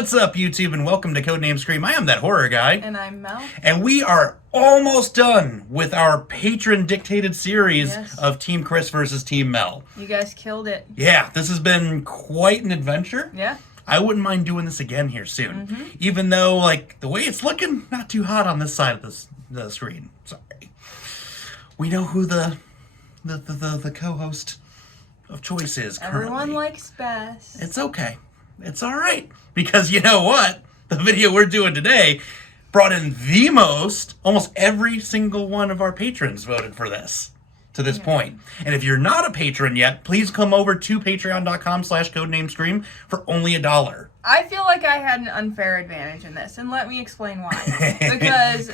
What's up, YouTube, and welcome to Codename Scream. I am that horror guy. And I'm Mel. And we are almost done with our patron-dictated series of Team Chris versus Team Mel. You guys killed it. Yeah, this has been quite an adventure. Yeah. I wouldn't mind doing this again here soon. Even though, like, the way it's looking, not too hot on this side of the screen. Sorry. We know who the co-host of choice is currently. Everyone likes Bess. It's okay. It's all right. Because you know what? The video we're doing today brought in the most. Almost every single one of our patrons voted for this to this point. And if you're not a patron yet, please come over to patreon.com/codenamescream for only $1. I feel like I had an unfair advantage in this, and let me explain why. Because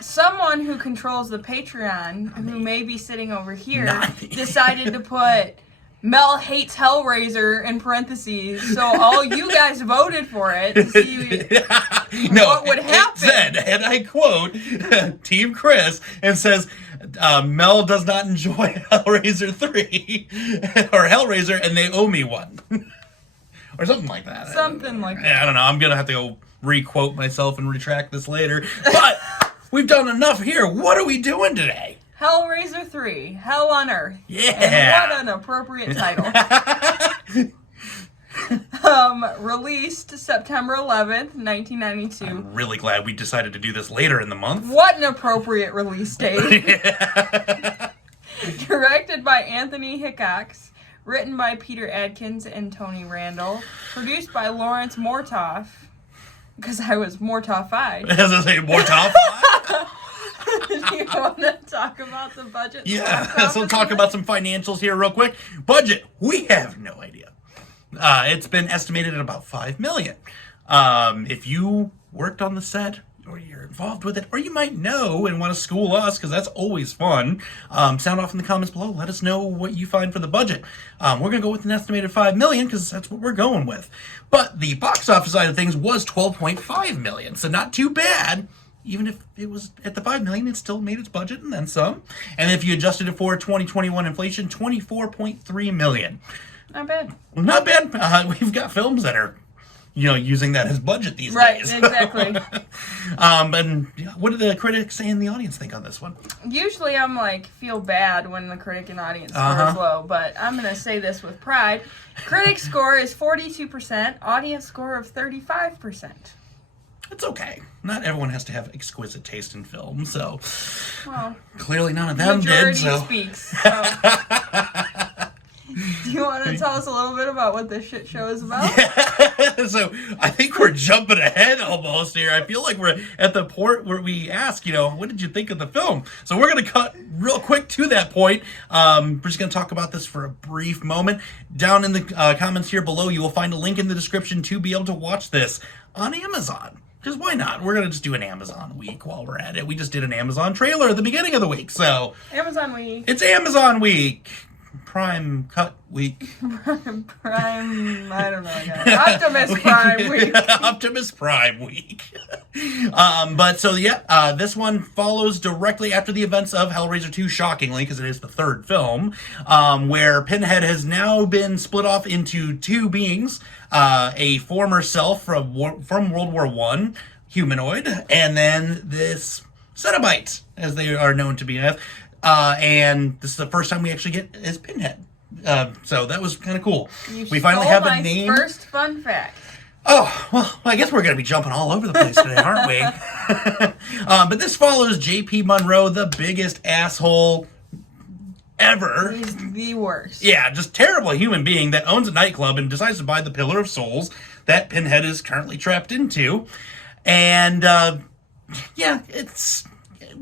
someone who controls the Patreon, who may be sitting over here, decided to put Mel hates Hellraiser in parentheses, so all you guys voted for it to see what would happen. It said, and I quote, Team Chris, and says, Mel does not enjoy Hellraiser 3, or Hellraiser, and they owe me one. Or something like that. Something like that. I don't know, I'm going to have to go re-quote myself and retract this later. But we've done enough here. What are we doing today? Hellraiser 3, Hell on Earth. Yeah. And what an appropriate title. Released September 11th, 1992. I'm really glad we decided to do this later in the month. What an appropriate release date. Directed by Anthony Hickox. Written by Peter Adkins and Tony Randall. Produced by Lawrence Mortoff. Because I was Mortoffied. As I say, Mortoff? Do you want to talk about the budget? Yeah, so talk about some financials here real quick. Budget, we have no idea. It's been estimated at about $5 million. If you worked on the set, or you're involved with it, or you might know and want to school us, because that's always fun, sound off in the comments below. Let us know what you find for the budget. We're going to go with an estimated $5 million, because that's what we're going with. But the box office side of things was $12.5 million, so not too bad. Even if it was at the $5 million, it still made its budget and then some. And if you adjusted it for 2021 inflation, $24.3 million. Not bad. Not bad. We've got films that are, using that as budget these days. Right, exactly. And what did the critics and the audience think on this one? Usually I'm feel bad when the critic and audience score is low, but I'm going to say this with pride. Critic score is 42%, audience score of 35%. It's okay. Not everyone has to have exquisite taste in film, so well, clearly none of them majority did. So speaks. So. Do you want to tell us a little bit about what this shit show is about? Yeah. So I think we're jumping ahead almost here. I feel like we're at the point where we ask, what did you think of the film? So we're going to cut real quick to that point. We're just going to talk about this for a brief moment. Down in the comments here below, you will find a link in the description to be able to watch this on Amazon. Because why not? We're going to just do an Amazon week while we're at it. We just did an Amazon trailer at the beginning of the week, so... Amazon week. It's Amazon week. Prime cut week. Prime, I don't know. Optimus Prime week. Optimus Prime week. This one follows directly after the events of Hellraiser 2, shockingly, because it is the third film, where Pinhead has now been split off into two beings, a former self from World War I, humanoid, and then this Cenobite, as they are known to be as. And this is the first time we actually get his Pinhead. So that was kind of cool. We finally have a name. First fun fact. Oh, well, I guess we're going to be jumping all over the place today, aren't we? But this follows J.P. Monroe, the biggest asshole ever. He's the worst. Yeah, just terrible human being that owns a nightclub and decides to buy the Pillar of Souls that Pinhead is currently trapped into. And, it's...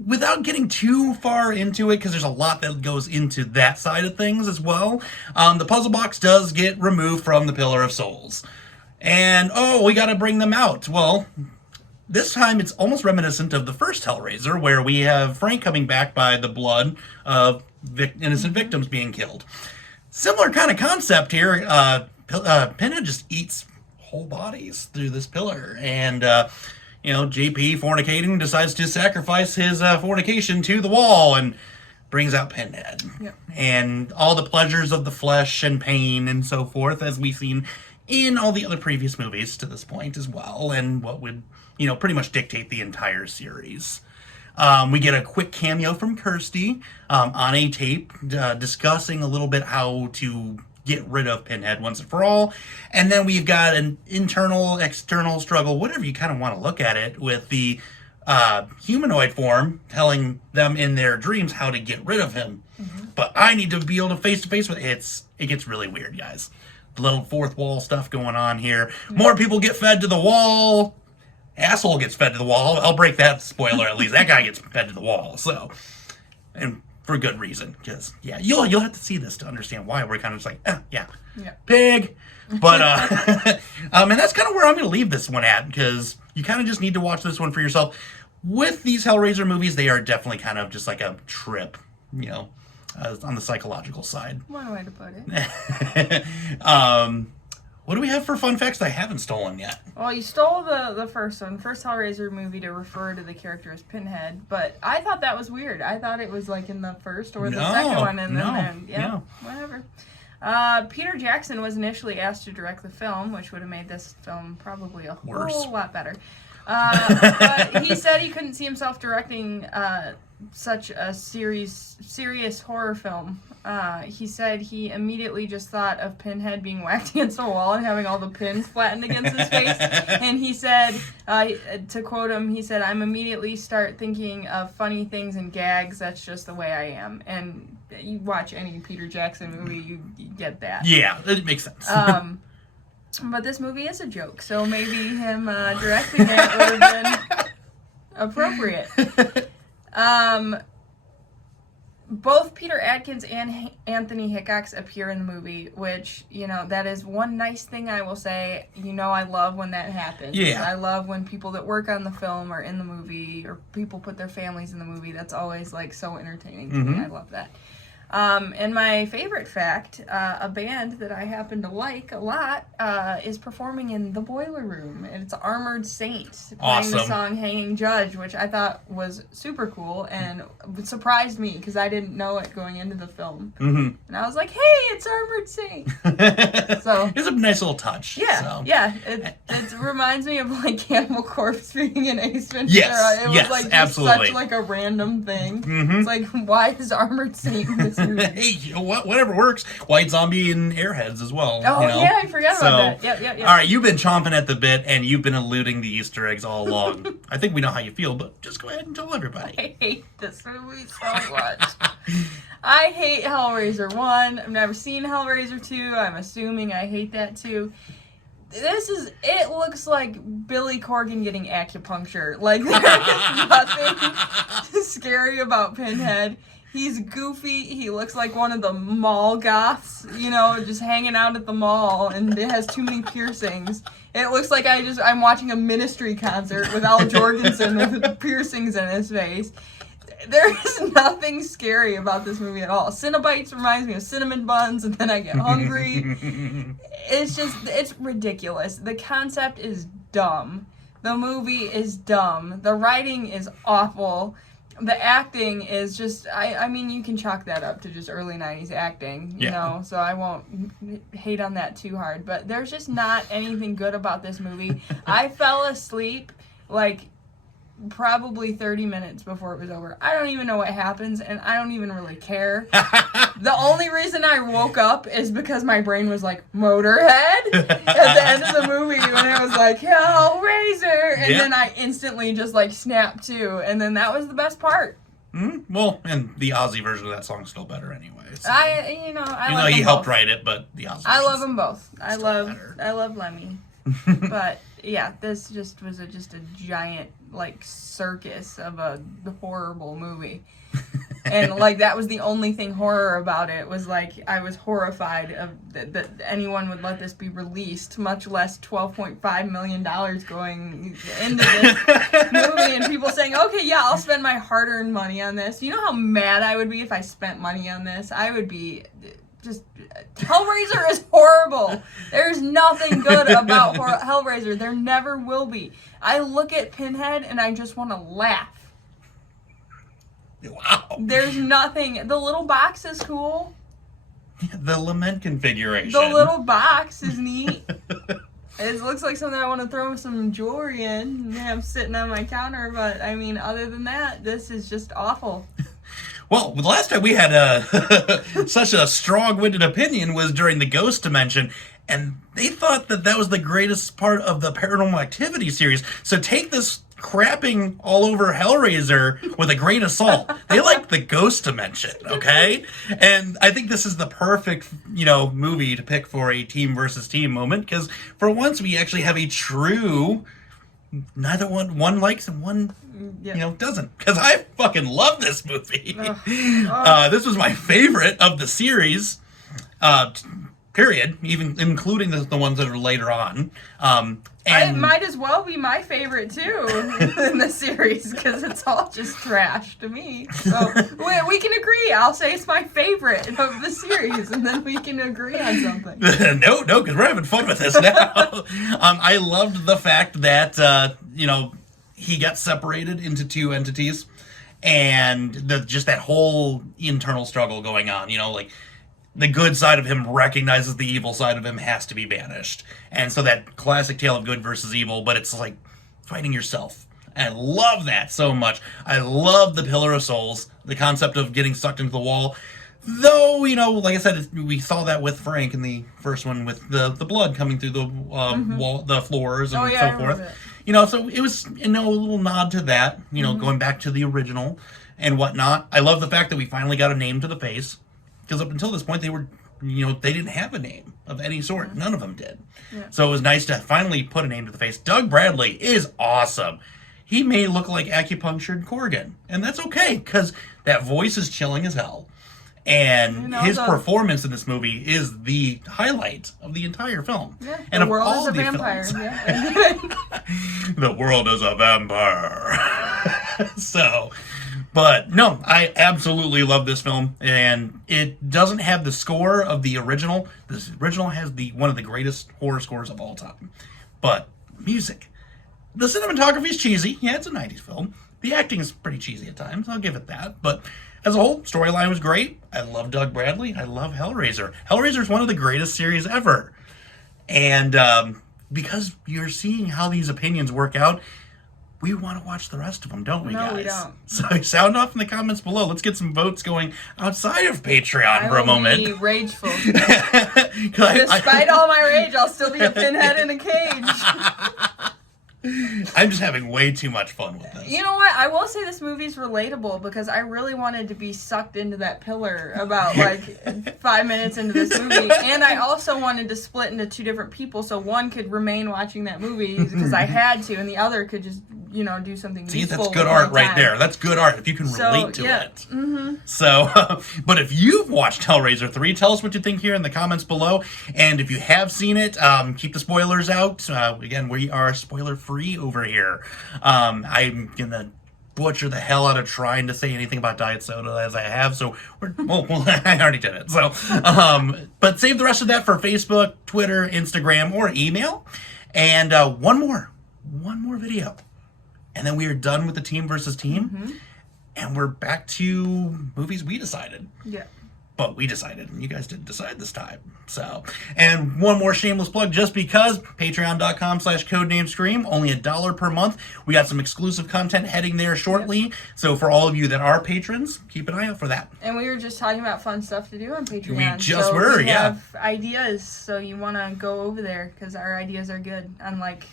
Without getting too far into it, because there's a lot that goes into that side of things as well, the puzzle box does get removed from the Pillar of Souls. And, we gotta bring them out. Well, this time it's almost reminiscent of the first Hellraiser, where we have Frank coming back by the blood of innocent victims being killed. Similar kind of concept here. Pinhead just eats whole bodies through this pillar, and... JP, fornicating, decides to sacrifice his fornication to the wall and brings out Pinhead. Yep. And all the pleasures of the flesh and pain and so forth, as we've seen in all the other previous movies to this point as well, and what would, pretty much dictate the entire series. We get a quick cameo from Kirsty on a tape discussing a little bit how to get rid of Pinhead once and for all. And then we've got an internal, external struggle, whatever you kind of want to look at it, with the humanoid form telling them in their dreams how to get rid of him. Mm-hmm. But I need to be able to face-to-face with it. It gets really weird, guys. The little fourth wall stuff going on here. More people get fed to the wall. Asshole gets fed to the wall. I'll break that spoiler at least. That guy gets fed to the wall. So, and for good reason, because you'll have to see this to understand why we're kind of just like, pig. But and that's kind of where I'm going to leave this one at, because you kind of just need to watch this one for yourself. With these Hellraiser movies, they are definitely kind of just like a trip, on the psychological side. One way to put it. What do we have for fun facts that I haven't stolen yet? Well, you stole the first Hellraiser movie, to refer to the character as Pinhead, but I thought that was weird. I thought it was like in the first or the second one, and then whatever. Peter Jackson was initially asked to direct the film, which would have made this film probably a whole lot better. But he said he couldn't see himself directing such a serious horror film. He said he immediately just thought of Pinhead being whacked against a wall and having all the pins flattened against his face. And he said, to quote him, he said, "I'm immediately start thinking of funny things and gags. That's just the way I am." And you watch any Peter Jackson movie, you get that. Yeah, it makes sense. But this movie is a joke, so maybe him directing it would have been appropriate. Both Peter Atkins and Anthony Hickox appear in the movie, which, that is one nice thing I will say. I love when that happens. Yeah. I love when people that work on the film are in the movie, or people put their families in the movie. That's always, so entertaining to me. I love that. And my favorite fact, a band that I happen to like a lot, is performing in the Boiler Room. And it's Armored Saint playing the song Hanging Judge, which I thought was super cool and surprised me because I didn't know it going into the film. Mm-hmm. And I was like, hey, it's Armored Saint. So it's a nice little touch. Yeah, so. Yeah. It reminds me of Cannibal Corpse being in Ace Ventura. Yes, it was just absolutely. such a random thing. Mm-hmm. It's like, why is Armored Saint in this movie? Hey, whatever works. White Zombie and Airheads as well. Oh, yeah, I forgot about that. Yep. All right, you've been chomping at the bit, and you've been eluding the Easter eggs all along. I think we know how you feel, but just go ahead and tell everybody. I hate this movie so much. I hate Hellraiser 1. I've never seen Hellraiser 2. I'm assuming I hate that too. It looks like Billy Corgan getting acupuncture. There is nothing scary about Pinhead. He's goofy. He looks like one of the mall goths, just hanging out at the mall, and it has too many piercings. It looks like I'm watching a Ministry concert with Al Jorgensen with piercings in his face. There is nothing scary about this movie at all. Cinnabites reminds me of cinnamon buns, and then I get hungry. It's ridiculous. The concept is dumb. The movie is dumb. The writing is awful. The acting is just, I mean, you can chalk that up to just early 90s acting, so I won't hate on that too hard. But there's just not anything good about this movie. I fell asleep, probably 30 minutes before it was over. I don't even know what happens, and I don't even really care. The only reason I woke up is because my brain was like, Motorhead? At the end of the movie, when it was like, Hellraiser! And then I instantly just snapped to, and then that was the best part. Mm-hmm. Well, and the Ozzy version of that song's still better anyway. So. I like he them helped both. write it, but the Ozzy I love them both. I love better. Lemmy. But yeah, this just was just a giant circus of a horrible movie. And that was the only thing horror about it, was I was horrified of that anyone would let this be released, much less $12.5 million going into this movie, and people saying, okay, yeah, I'll spend my hard-earned money on this. You know how mad I would be if I spent money on this? I would be just... Hellraiser is horrible. There's nothing good about Hellraiser. There never will be. I look at Pinhead and I just want to laugh. Wow. There's nothing. The little box is cool. The lament configuration. The little box is neat. It looks like something I want to throw some jewelry in and have sitting on my counter, but I mean, other than that, this is just awful. Well, the last time we had such a strong-winded opinion was during the Ghost Dimension, and they thought that that was the greatest part of the Paranormal Activity series. So take this crapping all over Hellraiser with a grain of salt. They like the Ghost Dimension, okay? And I think this is the perfect, movie to pick for a team versus team moment, because for once we actually have a true, neither one likes and one doesn't, because I fucking love this movie. This was my favorite of the series, period, even including the ones that are later on. And it might as well be my favorite too in the series, because it's all just trash to me. So we can agree. I'll say it's my favorite of the series, and then we can agree on something. No, because we're having fun with this now. I loved the fact that he got separated into two entities, and just that whole internal struggle going on. Like, the good side of him recognizes the evil side of him has to be banished. And so that classic tale of good versus evil, but it's like fighting yourself. And I love that so much. I love the Pillar of Souls, the concept of getting sucked into the wall. Though, like I said, we saw that with Frank in the first one with the blood coming through the wall, the floors, and so forth. So it was, a little nod to that, going back to the original and whatnot. I love the fact that we finally got a name to the face. Because up until this point, they didn't have a name of any sort. None of them did. Yeah. So it was nice to finally put a name to the face. Doug Bradley is awesome. He may look like acupunctured Corgan. And that's okay, because that voice is chilling as hell. And his performance in this movie is the highlight of the entire film. Yeah, and the of world all is a the vampire. films. Yeah. The world is a vampire. But no, I absolutely love this film, and it doesn't have the score of the original. This original has one of the greatest horror scores of all time. But music. The cinematography is cheesy. Yeah, it's a 90s film. The acting is pretty cheesy at times. I'll give it that. But as a whole, storyline was great. I love Doug Bradley. I love Hellraiser. Hellraiser is one of the greatest series ever. And because you're seeing how these opinions work out, we want to watch the rest of them, don't we, guys? No, we don't. So sound off in the comments below. Let's get some votes going outside of Patreon for a moment. I will be rageful. Despite all my rage, I'll still be a pinhead in a cage. I'm just having way too much fun with this. You know what? I will say this movie's relatable, because I really wanted to be sucked into that pillar about 5 minutes into this movie. And I also wanted to split into two different people, so one could remain watching that movie because I had to, and the other could just, do something See, useful. that's good art right there. That's good art if you can relate to it. Mm-hmm. So, but if you've watched Hellraiser 3, tell us what you think here in the comments below. And if you have seen it, keep the spoilers out. Again, we are spoiler-free over here. I'm going to butcher the hell out of trying to say anything about diet soda as I have, so I already did it. So, but save the rest of that for Facebook, Twitter, Instagram, or email. And one more video. And then we are done with the team versus team, and we're back to movies we decided. Yeah. But we decided, and you guys didn't decide this time. So, and one more shameless plug, just because, patreon.com/codenamescream, only $1 per month. We got some exclusive content heading there shortly. Yep. So for all of you that are patrons, keep an eye out for that. And we were just talking about fun stuff to do on Patreon. We just were, we have ideas, so you want to go over there, because our ideas are good, unlike,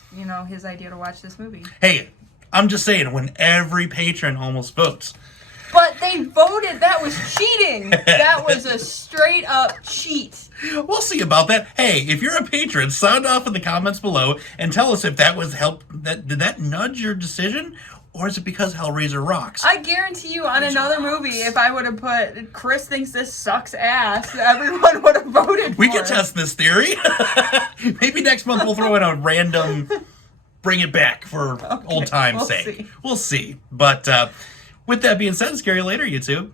his idea to watch this movie. Hey, I'm just saying, when every patron almost votes. But they voted. That was cheating. That was a straight up cheat. We'll see about that. Hey, if you're a patron, sound off in the comments below and tell us if that was did that nudge your decision, or is it because Hellraiser rocks? I guarantee you, on another movie, if I would have put Chris thinks this sucks ass, everyone would have voted for We can test this theory. Maybe next month we'll throw in a random bring it back for old time's sake. See. We'll see. But with that being said, scary later, YouTube.